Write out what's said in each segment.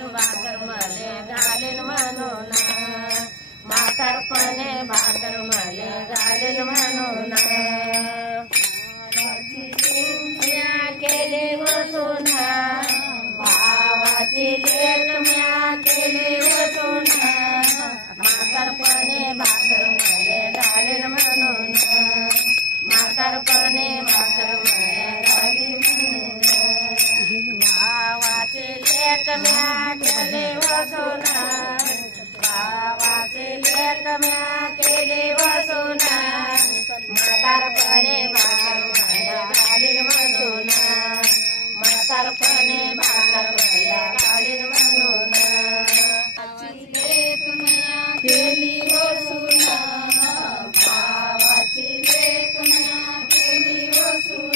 भाकर मले घालीन म्हणून म्हातारपणे भाकर मले घालीन म्हणून म्या केली वसून भावाची लेक म्या केली वसून म्हातारपणे भाकर मले घालीन म्हणून म्हातारपणे भाकर मले घालीन म्हणून भावाची लेक म्या केली वसून भावाची लेक म्या केली वसून म्हातारपणे भाकर मले घालीन म्हणून म्हातारपणे भाकर मले घालीन म्हणून लेक म्या केली वसून भावाची लेक म्या केली वसून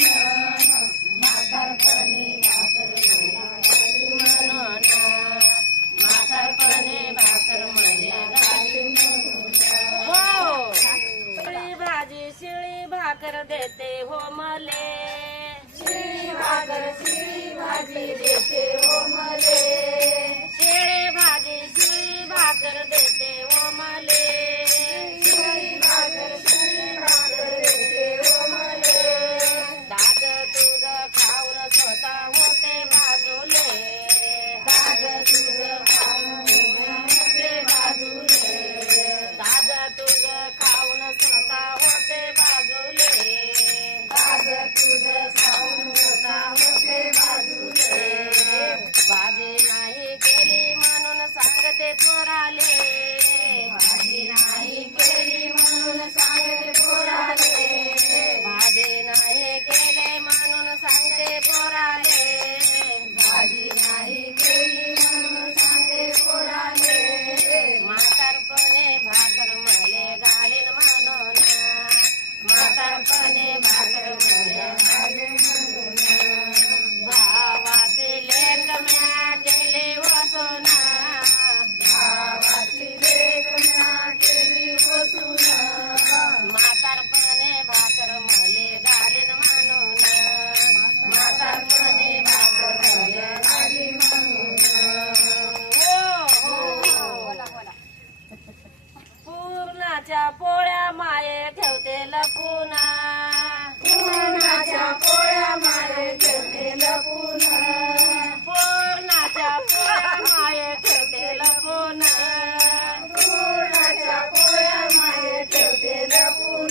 म्हातारपणे भाकर मले घालीन म्हणून म्हातारपणे भाकर मले घालीन म्हणून हो शिळी भाकर देते हो मले शिळी भाजी देते हो मले शिळी भाकर देते हो मले शिळी भाकर देते हो मले दाग दूध खाऊन स्वतः होते बाजूले दाग दूध खाऊन होते बाजूले दाग दूध खाऊन स्वतः होते बाजूले दाग दूध खाऊन स्वतः होते बाजूले भाजी नाही केली म्हणून सांगते पोराले भाजी नाही केली म्हणून सांगते पोराले भाजी नाही केले म्हणून सांगते पोराले भाजी नाही केली म्हणून सांगते पोराले म्हातारपणे भाकर मले घालीन म्हणून म्हातारपणे भाकर मले घालीन म्हणून भावाची लेक म्या केली वसून भावाची लेक म्या केली वसून म्हातारपणे भाकर मले घालीन म्हणून म्हातारपणे भाकर मले घालीन म्हणून पूर्णाच्या पोळ्या माये ठेवते लपून पूर्णाच्या पोळ्या माये ठेवते लपून पूर्णाच्या पोळ्या माये ठेवते लपून पूर्णाच्या पोळ्या माये ठेवते लपून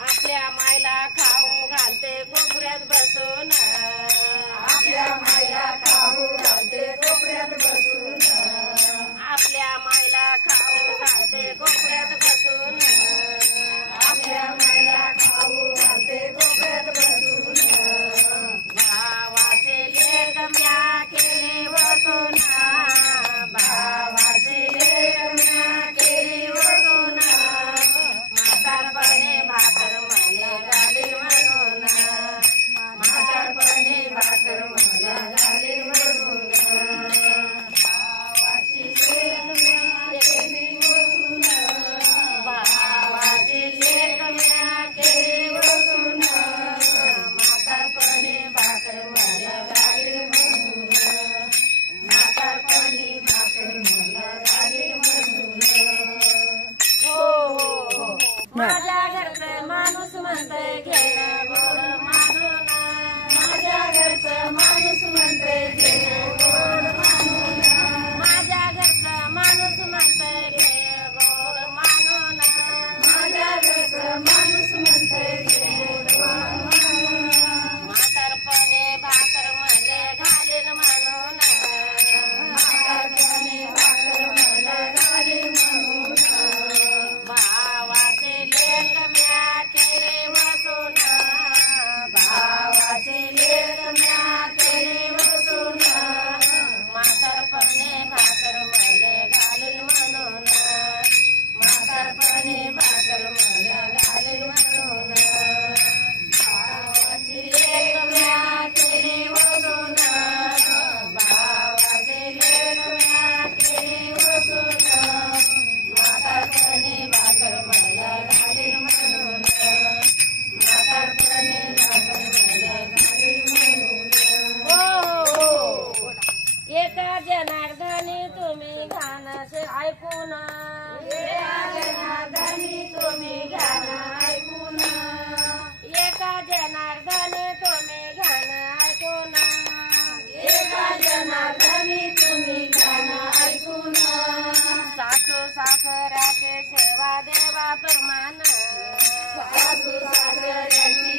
आपल्या मायला खाऊ घालते कोपऱ्यात बसून आपल्या मायला खाऊ घालते कोपऱ्यात बसून आपल्या मायला खाऊ घालते कोपऱ्यात बसून आपल्या मायला खाऊ घालते कोपऱ्यात बसून भावाचे लेक म्या केली वसून भावाचे लेक म्या केली वसून म्हातारपणे भाकर मले घालीन म्हणून म्हातारपणे प्रमाण सासू सासऱ्यांची